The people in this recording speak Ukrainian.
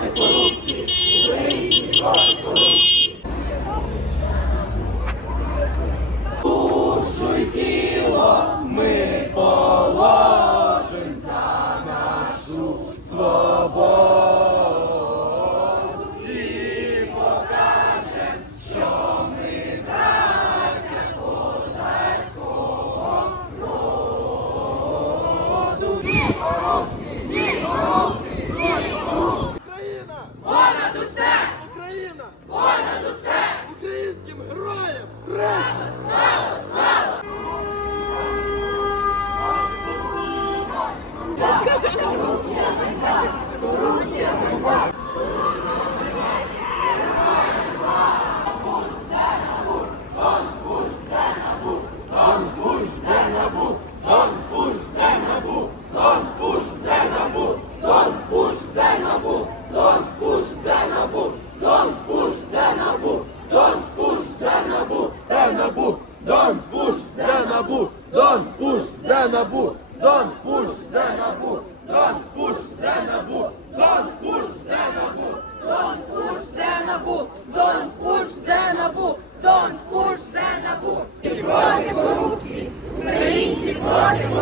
проти корупції, українці проти корупції. Душу тіло ми положим за нашу свободу і покажем, що ми браття козацького роду. Понад усе! Україна! Понад усе! Українським героям! Тричі! Слава! Слава! Слава! Don't push. Don't push Zenabu. Zenabu. Don't push Zenabu. Don't push Zenabu. Don't push Zenabu. Don't push Zenabu. Don't push Zenabu. Don't push Zenabu! Don't push Zenabu! Don't push Zenabu! Проти корупції! Українці проти корупції!